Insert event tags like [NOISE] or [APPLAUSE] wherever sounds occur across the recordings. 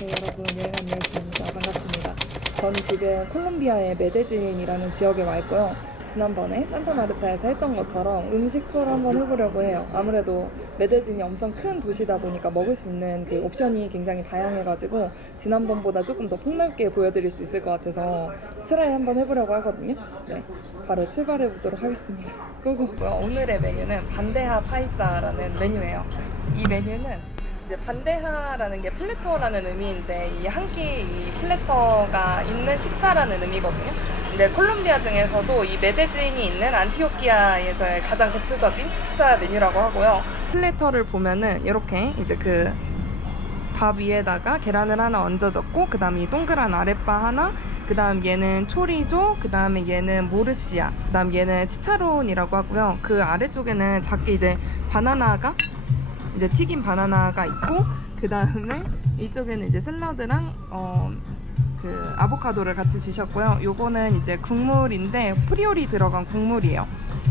네, 여러분 여행 안녕하십니까 반갑습니다. 저는 지금 콜롬비아의 메데진이라는 지역에 와 있고요. 지난번에 산타마르타에서 했던 것처럼 음식 투어를 한번 해보려고 해요. 아무래도 메데진이 엄청 큰 도시다 보니까 먹을 수 있는 그 옵션이 굉장히 다양해가지고 지난번보다 조금 더 폭넓게 보여드릴 수 있을 것 같아서 트라이 한번 해보려고 하거든요. 네, 바로 출발해 보도록 하겠습니다. 고고. 오늘의 메뉴는 반데하 파이사라는 메뉴예요. 이 메뉴는 이제 반데하라는 게 플래터라는 의미인데 이 한 끼 이 플래터가 있는 식사라는 의미거든요. 근데 콜롬비아 중에서도 이 메데진이 있는 안티오키아에서의 가장 대표적인 식사 메뉴라고 하고요. 플래터를 보면은 이렇게 이제 그 밥 위에다가 계란을 하나 얹어줬고 그 다음에 이 동그란 아랫바 하나 그 다음 얘는 초리조 그 다음에 얘는 모르시아 그 다음 얘는 치차론이라고 하고요 그 아래쪽에는 작게 이제 바나나가 이제 튀긴 바나나가 있고 그 다음에 이쪽에는 이제 샐러드랑 어, 그 아보카도를 같이 주셨고요. 요거는 이제 국물인데 프리오리 들어간 국물이에요.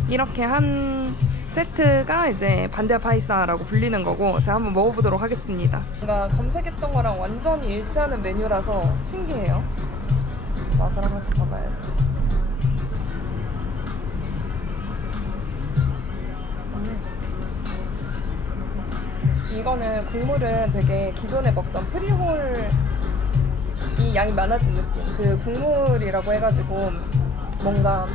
이렇게 한 세트가 이제 반대 파이사라고 불리는 거고 제가 한번 먹어보도록 하겠습니다. 뭔가 검색했던 거랑 완전히 일치하는 메뉴라서 신기해요. 맛을 하나씩 봐봐야지. 이거는 국물은 되게 기존에 먹던 프리홀 이 양이 많아진 느낌. 그 국물이라고 해가지고 뭔가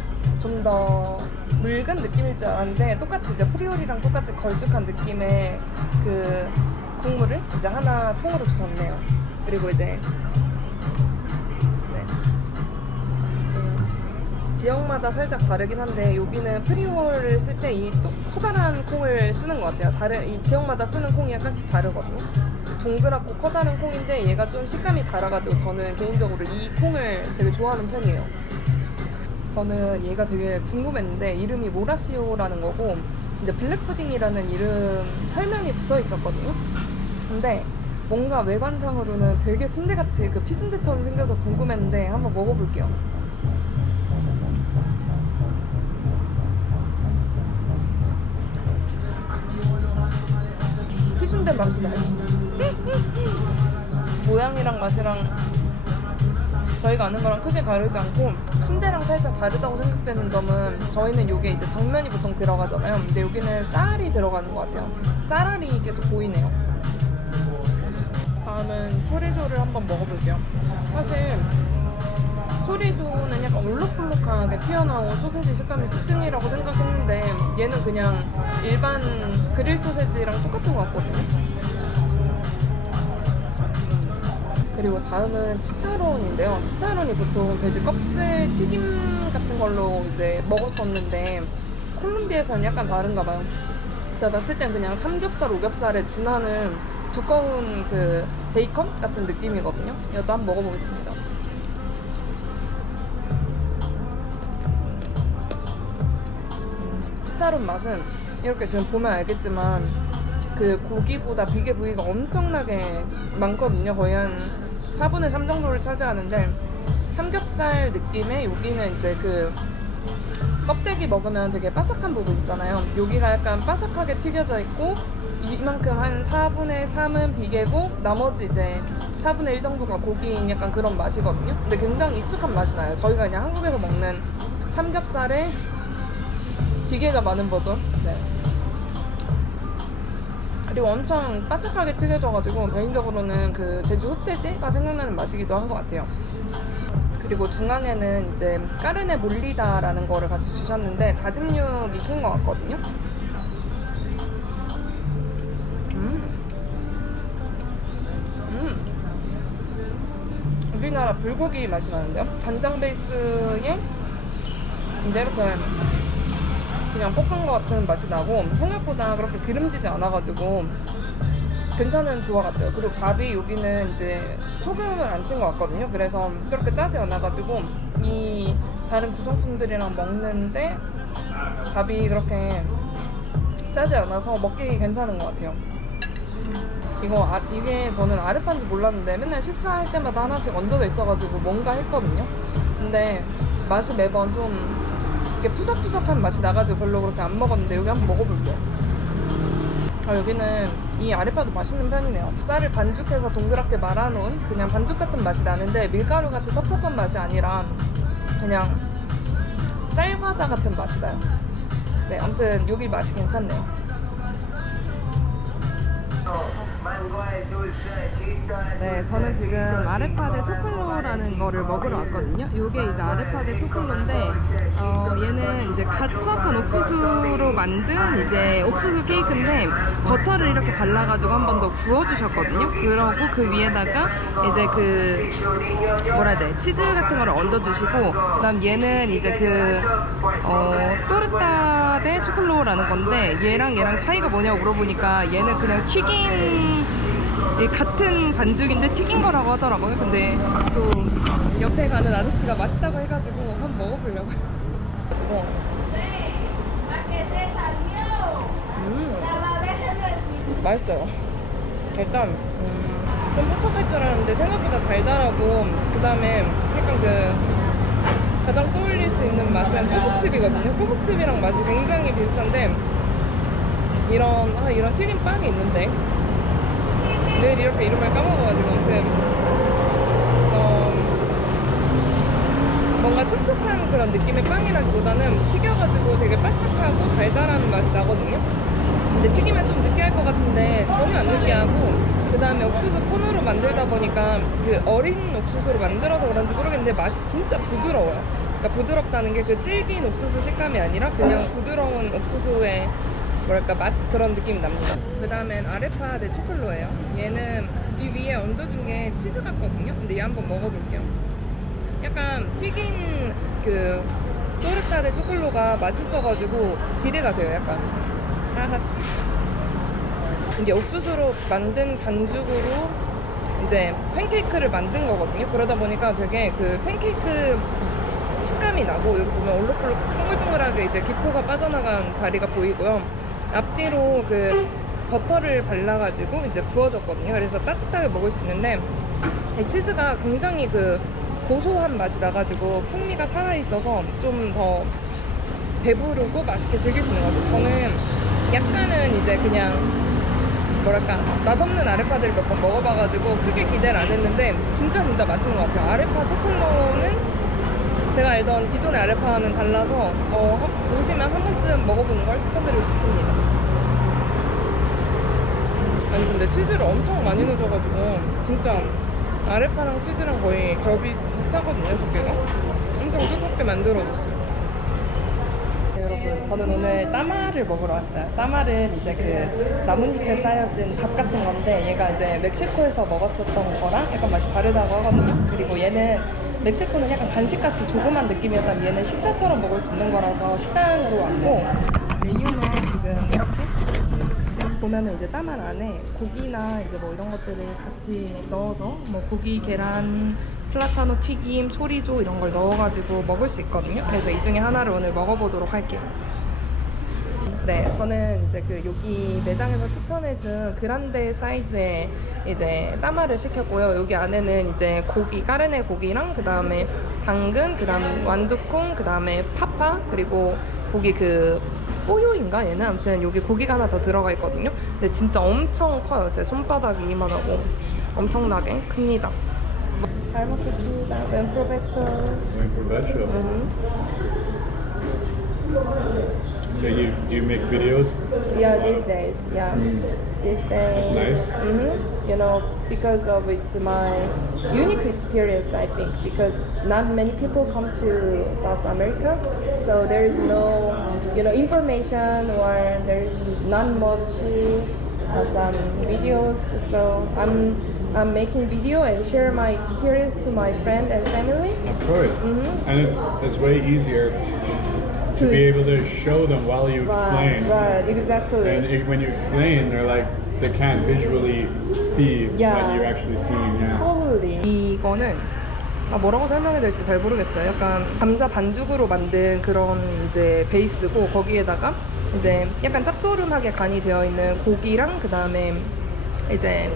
좀 더 묽은 느낌일 줄 알았는데 똑같이 이제 프리홀이랑 똑같이 걸쭉한 느낌의 그 국물을 이제 하나 통으로 주셨네요. 그리고 이제 지역마다 살짝 다르긴 한데 여기는 프리홀을 쓸 때 이 또 커다란 콩을 쓰는 것 같아요. 다른 이 지역마다 쓰는 콩이 약간씩 다르거든요. 동그랗고 커다란 콩인데 얘가 좀 식감이 달아가지고 저는 개인적으로 이 콩을 되게 좋아하는 편이에요. 저는 얘가 되게 궁금했는데 이름이 모라시오라는 거고 이제 블랙푸딩이라는 이름 설명이 붙어 있었거든요. 근데 뭔가 외관상으로는 되게 순대같이 그 피순대처럼 생겨서 궁금했는데 한번 먹어볼게요. 피순대 맛이 나요. 모양이랑 맛이랑 저희가 아는 거랑 크게 다르지 않고 순대랑 살짝 다르다고 생각되는 점은 저희는 이게 이제 당면이 보통 들어가잖아요. 근데 여기는 쌀이 들어가는 것 같아요. 쌀알이 계속 보이네요. 다음은 초리조를 한번 먹어볼게요. 사실 초리조는 약간 올록볼록하게 튀어나온 소세지 식감이 특징이라고 생각했는데 얘는 그냥 일반 그릴 소세지랑 똑같은 것 같거든요. 그리고 다음은 치차론인데요. 치차론이 보통 돼지 껍질 튀김 같은 걸로 이제 먹었었는데 콜롬비아에서는 약간 다른가 봐요. 제가 봤을 땐 그냥 삼겹살, 오겹살에 준하는 두꺼운 그 베이컨 같은 느낌이거든요. 이것도 한번 먹어보겠습니다. 치차론 맛은 이렇게 지금 보면 알겠지만 그 고기보다 비계 부위가 엄청나게 많거든요. 거의 한 4분의 3 정도를 차지하는데 삼겹살 느낌의 여기는 이제 그 껍데기 먹으면 되게 바삭한 부분 있잖아요. 여기가 약간 바삭하게 튀겨져 있고 이만큼 한 4분의 3은 비계고 나머지 이제 4분의 1 정도가 고기인 약간 그런 맛이거든요. 근데 굉장히 익숙한 맛이 나요. 저희가 그냥 한국에서 먹는 삼겹살에 비계가 많은 버전. 네. 그리고 엄청 바삭하게 튀겨져가지고 개인적으로는 그 제주 흑돼지가 생각나는 맛이기도 한 것 같아요. 그리고 중앙에는 이제 까르네 몰리다라는 거를 같이 주셨는데 육이 킨것 같거든요. 음. 음. 우리나라 불고기 맛이 나는데요. 간장 베이스에 이제 이렇게 그냥 볶은 것 같은 맛이 나고 생각보다 그렇게 기름지지 않아가지고 괜찮은 조화 같아요. 그리고 밥이 여기는 이제 소금을 안 친 것 같거든요. 그래서 그렇게 짜지 않아가지고 이 다른 구성품들이랑 먹는데 밥이 그렇게 짜지 않아서 먹기 괜찮은 것 같아요. 이거 아, 이게 저는 아르파인지 몰랐는데 맨날 식사할 때마다 하나씩 얹어져 있어가지고 뭔가 했거든요. 근데 맛이 매번 좀 이렇게 푸석푸석한 맛이 나가지고 별로 그렇게 안 먹었는데 여기 한번 먹어볼게요. 아, 여기는 이 아레파도 맛있는 편이네요. 쌀을 반죽해서 동그랗게 말아놓은 그냥 반죽 같은 맛이 나는데 밀가루 같이 텁텁한 맛이 아니라 그냥 쌀과자 같은 맛이 나요. 네, 아무튼 여기 맛이 괜찮네요. 네, 저는 지금 아레파데 초콜로라는 거를 먹으러 왔거든요. 이게 이제 아레파데 초콜로인데, 어, 얘는 이제 갓 수확한 옥수수로 만든 이제 옥수수 케이크인데, 버터를 이렇게 발라가지고 한 번 더 구워주셨거든요. 그러고 그 위에다가 이제 그, 뭐라 해야 돼, 치즈 같은 거를 얹어주시고, 그 다음 얘는 이제 그, 어, 또르타데 초콜로라는 건데, 얘랑 얘랑 차이가 뭐냐고 물어보니까 얘는 그냥 튀긴 이 같은 반죽인데 튀긴 거라고 하더라고요. 근데 또 옆에 가는 아저씨가 맛있다고 해가지고 한번 먹어보려고 해가지고 음 맛있어요. 일단 음, 좀 퍽퍽할 줄 알았는데 생각보다 달달하고 그 다음에 약간 그 가장 떠올릴 수 있는 맛은 꼬북칩이거든요. 꼬북칩이랑 맛이 굉장히 비슷한데 이런 아 이런 튀김 빵이 있는데 늘 이렇게 이름을 까먹어가지고 아무튼. 어, 뭔가 촉촉한 그런 느낌의 빵이라기보다는 튀겨가지고 되게 바삭하고 달달한 맛이 나거든요. 근데 튀기면 좀 느끼할 것 같은데 전혀 안 느끼하고 그 다음에 옥수수 콘으로 만들다 보니까 그 어린 옥수수로 만들어서 그런지 모르겠는데 맛이 진짜 부드러워요. 그러니까 부드럽다는 게 그 질긴 옥수수 식감이 아니라 그냥 부드러운 옥수수의 뭐랄까 맛 그런 느낌이 납니다. 그 다음엔 아레파 데 초콜로예요. 얘는 이 위에 얹어준 게 치즈 같거든요. 근데 얘 한번 먹어볼게요. 약간 튀긴 그 또르타 데 초콜로가 맛있어가지고 기대가 돼요. 약간. 이게 옥수수로 만든 반죽으로 이제 팬케이크를 만든 거거든요. 그러다 보니까 되게 그 팬케이크 식감이 나고 여기 보면 올록올록 동글동글하게 이제 기포가 빠져나간 자리가 보이고요. 앞뒤로 그 버터를 발라가지고 이제 구워줬거든요. 그래서 따뜻하게 먹을 수 있는데 이 치즈가 굉장히 그 고소한 맛이 나가지고 풍미가 살아있어서 좀 더 배부르고 맛있게 즐길 수 있는 것 같아요. 저는 약간은 이제 그냥 뭐랄까 맛없는 아레파들을 몇 번 먹어봐가지고 크게 기대를 안 했는데 진짜 진짜 맛있는 것 같아요. 아레파 초콜로는 제가 알던 기존의 아레파와는 달라서 어, 한- 오시면 한 번쯤 먹어보는 걸 추천드리고 싶습니다. 아니 근데 치즈를 엄청 많이 넣어줘가지고 진짜 아레파랑 치즈랑 거의 겹이 비슷하거든요 두께가 엄청 두껍게 만들어줬어요 네, 여러분 저는 오늘 따마를 먹으러 왔어요. 따마는 이제 그 나뭇잎에 쌓여진 밥 같은 건데 얘가 이제 멕시코에서 먹었었던 거랑 약간 맛이 다르다고 하거든요. 그리고 얘는 멕시코는 약간 간식같이 조그만 느낌이었다면 얘는 식사처럼 먹을 수 있는 거라서 식당으로 왔고 메뉴는 지금 이렇게 보면은 이제 따만 안에 고기나 이제 뭐 이런 것들을 같이 넣어서 뭐 고기, 계란, 플라타노 튀김, 초리조 이런 걸 넣어가지고 먹을 수 있거든요. 그래서 이 중에 하나를 오늘 먹어보도록 할게요. 네, 저는 이제 그 여기 매장에서 추천해준 그란데 사이즈의 이제 따마를 시켰고요. 여기 안에는 이제 고기, 까르네 고기랑 그 다음에 당근, 그 다음 완두콩, 그 다음에 파파, 그리고 고기 그 뽀요인가 얘는 아무튼 여기 고기가 하나 더 들어가 있거든요. 근데 진짜 엄청 커요. 제 손바닥이 이만하고 엄청나게 큽니다. 잘 먹겠습니다. 웬 프로베처. Buen provecho. 음. So you do you make videos? Yeah, these days. Yeah, these days. nice. hmm You know, because of it's my unique experience, I think, because not many people come to South America, so there is no, you know, information or there is not much uh, some videos. So I'm I'm making video and share my experience to my friend and family. Of course. Mhm. And it's, it's way easier to To be able to show them while you Right, explain. right, exactly. And it, when you explain, they're like they can't visually see Yeah. what you're actually seeing. Yeah. Totally. 이거는 아, 뭐라고 설명해야 될지 잘 모르겠어요. 약간 감자 반죽으로 만든 그런 이제 베이스고 거기에다가 이제 약간 짭조름하게 간이 되어 있는 고기랑 그 다음에 이제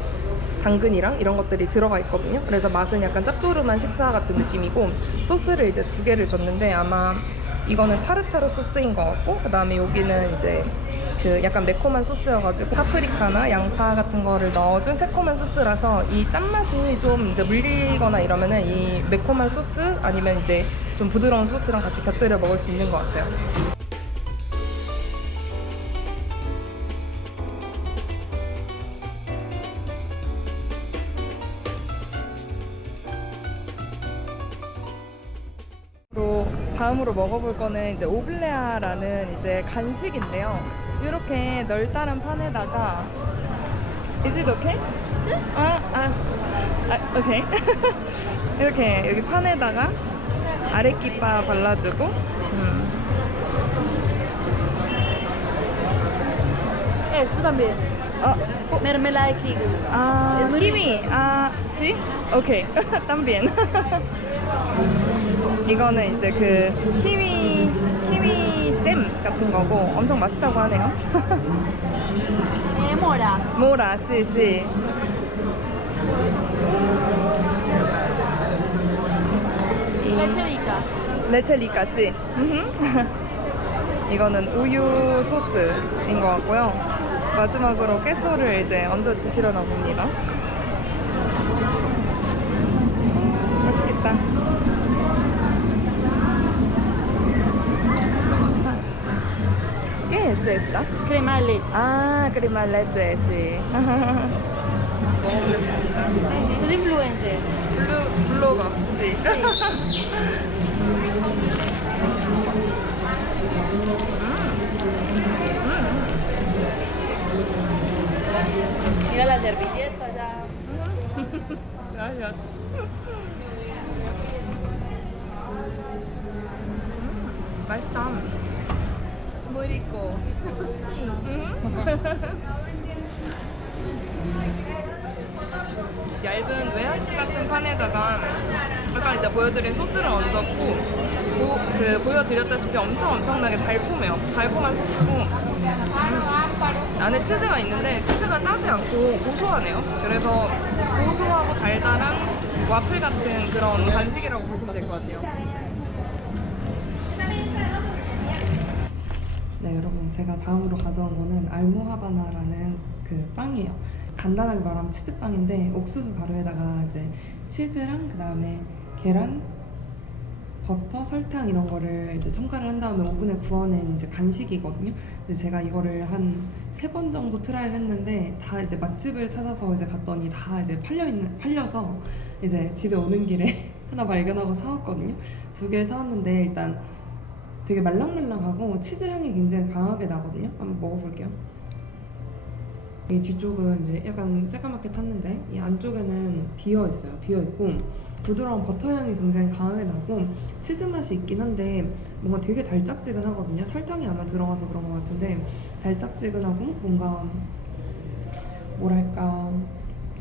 당근이랑 이런 것들이 들어가 있거든요. 그래서 맛은 약간 짭조름한 식사 같은 느낌이고 소스를 이제 두 개를 줬는데 아마 이거는 타르타르 소스인 것 같고 그 다음에 여기는 이제 그 약간 매콤한 소스여가지고 파프리카나 양파 같은 거를 넣어준 새콤한 소스라서 이 짠맛이 좀 이제 물리거나 이러면은 이 매콤한 소스 아니면 이제 좀 부드러운 소스랑 같이 곁들여 먹을 수 있는 것 같아요. 로 다음으로 먹어볼 거는 이제 오블레아라는 이제 간식인데요. 이렇게 널따란 판에다가 Is it okay? 아, 아, 아 오케이. [LAUGHS] 이렇게 여기 판에다가 아랫깃바 발라주고 음. Eso también. 어, 어, Mermelada de kiwi. 아, 키위. 아, sí? 오케이. también. 이거는 이제 그 키위 키위 잼 같은 거고 엄청 맛있다고 하네요. Eh, mora. 모라. Leche rica. 레첼리카 씨. [LAUGHS] 이거는 우유 소스인 것 같고요. 마지막으로 깨소를 이제 얹어 주시려나 봅니다. 맛있겠다. es esta? Crema de leche. Ah, crema de leche, eh, sí. ¿Tú de influencer? Luego, sí. sí. Mm. Mira la servilleta ya. [LAUGHS] ya, ya. Ahí. 다. Muy rico. 얇은 웨하스 같은 판에다가 아까 이제 보여드린 소스를 얹었고 보, 그 보여드렸다시피 엄청 엄청나게 달콤해요. 달콤한 소스고 음. 안에 치즈가 있는데 치즈가 짜지 않고 고소하네요. 그래서 고소하고 달달한 와플 같은 그런 간식이라고 보시면 될 것 같아요. 제가 다음으로 가져온 거는 알모하바나라는 그 빵이에요. 간단하게 말하면 치즈빵인데 옥수수 가루에다가 이제 치즈랑 그 다음에 계란, 버터, 설탕 이런 거를 이제 첨가를 한 다음에 오븐에 구워낸 이제 간식이거든요. 근데 제가 이거를 한 세 번 정도 트라이를 했는데 다 이제 맛집을 찾아서 이제 갔더니 다 이제 팔려 있는 팔려서 이제 집에 오는 길에 [LAUGHS] 하나 발견하고 사왔거든요. 두 개 사왔는데 일단 되게 말랑말랑하고 치즈 향이 굉장히 강하게 나거든요. 한번 먹어볼게요. 이 뒤쪽은 이제 약간 새까맣게 탔는데 이 안쪽에는 비어 있어요. 비어 있고 부드러운 버터 향이 굉장히 강하게 나고 치즈 맛이 있긴 한데 뭔가 되게 달짝지근하거든요. 설탕이 아마 들어가서 그런 것 같은데 달짝지근하고 뭔가 뭐랄까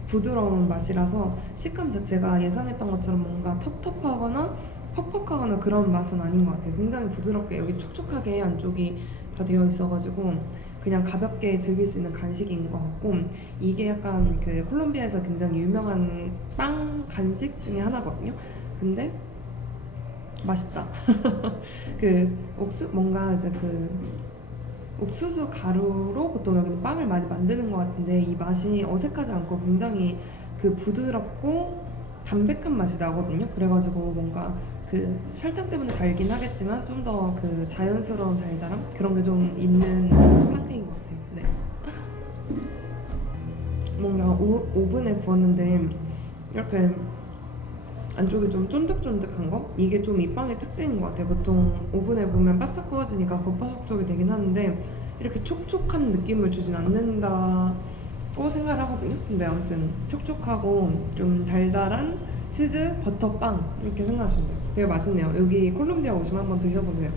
부드러운 맛이라서 식감 자체가 예상했던 것처럼 뭔가 텁텁하거나 퍽퍽하거나 그런 맛은 아닌 것 같아요. 굉장히 부드럽게 여기 촉촉하게 안쪽이 다 되어 있어가지고 그냥 가볍게 즐길 수 있는 간식인 것 같고 이게 약간 그 콜롬비아에서 굉장히 유명한 빵 간식 중에 하나거든요. 근데 맛있다. [LAUGHS] 그 옥수 뭔가 이제 그 옥수수 가루로 보통 여기는 빵을 많이 만드는 것 같은데 이 맛이 어색하지 않고 굉장히 그 부드럽고 담백한 맛이 나거든요. 그래가지고 뭔가 그 설탕 때문에 달긴 하겠지만 좀 더 그 자연스러운 달달함 그런 게 좀 있는 상태인 것 같아요. 네. 뭔가 오, 오븐에 구웠는데 이렇게 안쪽이 좀 쫀득쫀득한 거? 이게 좀 이 빵의 특징인 것 같아요. 보통 오븐에 보면 바싹 구워지니까 겉바속촉이 되긴 하는데 이렇게 촉촉한 느낌을 주진 않는다고 생각을 하거든요. 근데 아무튼 촉촉하고 좀 달달한 치즈 버터빵 이렇게 생각하시면 돼요. 되게 맛있네요. 여기 콜롬비아 오시면 한번 드셔보세요.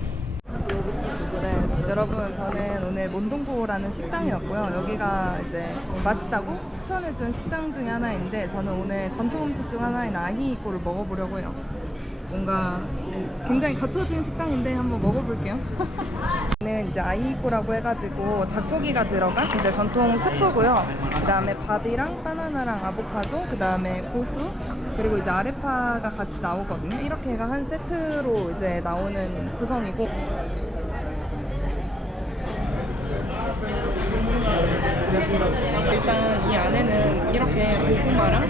네, 여러분 저는 오늘 몬동포라는 식당이었고요. 여기가 이제 맛있다고 추천해준 식당 중에 하나인데 저는 오늘 전통 음식 중 하나인 아히이꼬를 먹어보려고 해요. 뭔가 굉장히 갖춰진 식당인데 한번 먹어볼게요. [LAUGHS] 는 이제 아이꼬라고 해가지고 닭고기가 들어간 이제 전통 스프고요. 그 다음에 밥이랑 바나나랑 아보카도, 그 다음에 고수, 그리고 이제 아레파가 같이 나오거든요. 이렇게가 한 세트로 이제 나오는 구성이고. 일단 이 안에는 이렇게 고구마랑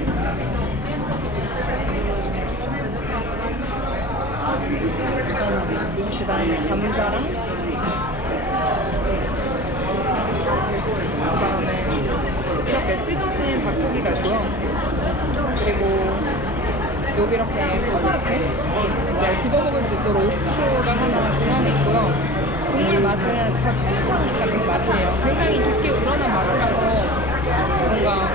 그 다음에 감자랑 그 다음에 이렇게 찢어진 닭고기가 있고요. 그리고 여기 이렇게 이렇게 이제 집어먹을 수 있도록 옥수수가 하나 중앙에 있고요. 국물 맛은 닭볶음탕 같은 맛이에요. 굉장히 깊게 우러난 맛이라서 뭔가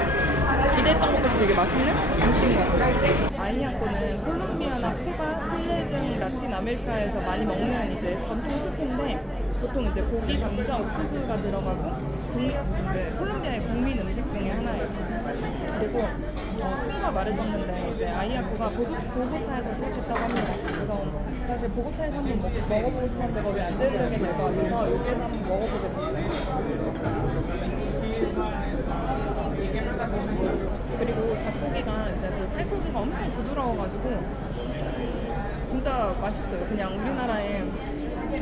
기대했던 것보다 되게 맛있는 음식인 것 같아요. 아이아코는 콜롬비아나 쿠바, 칠레 등 라틴 아메리카에서 많이 먹는 이제 전통 스프인데 보통 이제 고기, 감자, 옥수수가 들어가고 국, 이제 콜롬비아의 국민 음식 중에 하나예요. 그리고 어, 친구가 말해줬는데 이제 아이아코가 보고, 보고타에서 시작했다고 합니다. 그래서 사실 보고타에서 한번 먹, 먹어보고 싶었는데 거기 안 되게 될 것 같아서 여기에서 한번 먹어보게 됐어요. 그리고 닭고기가 이제 그 살코기가 엄청 부드러워가지고 진짜 맛있어요. 그냥 우리나라의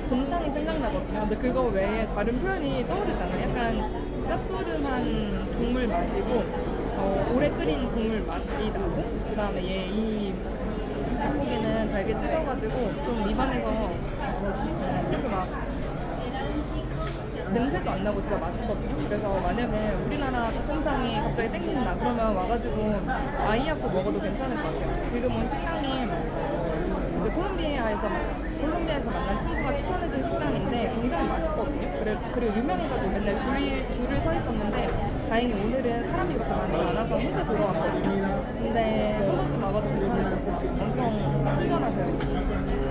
곰탕이 생각나거든요. 근데 그거 외에 다른 표현이 떠오르잖아요. 약간 짭조름한 국물 맛이고 어, 오래 끓인 국물 맛이 나고 그 다음에 얘이 닭고기는 잘게 찢어가지고 좀 어, 이렇게 막 냄새도 안 나고 진짜 맛있거든요. 그래서 만약에 우리나라 닭곰탕이 갑자기 땡긴다 그러면 와가지고 아이아코 먹어도 괜찮을 것 같아요. 지금은 식당이 이제 콜롬비아에서 콜롬비아에서 만난 친구가 추천해준 식당인데 굉장히 맛있거든요. 그래, 그리고 유명해가지고 맨날 줄이, 줄을 서 있었는데 다행히 오늘은 사람이 그렇게 많지 않아서 혼자 들어왔거든요. 근데 한 번쯤 와봐도 괜찮을 것 같아요. 엄청 친절하세요.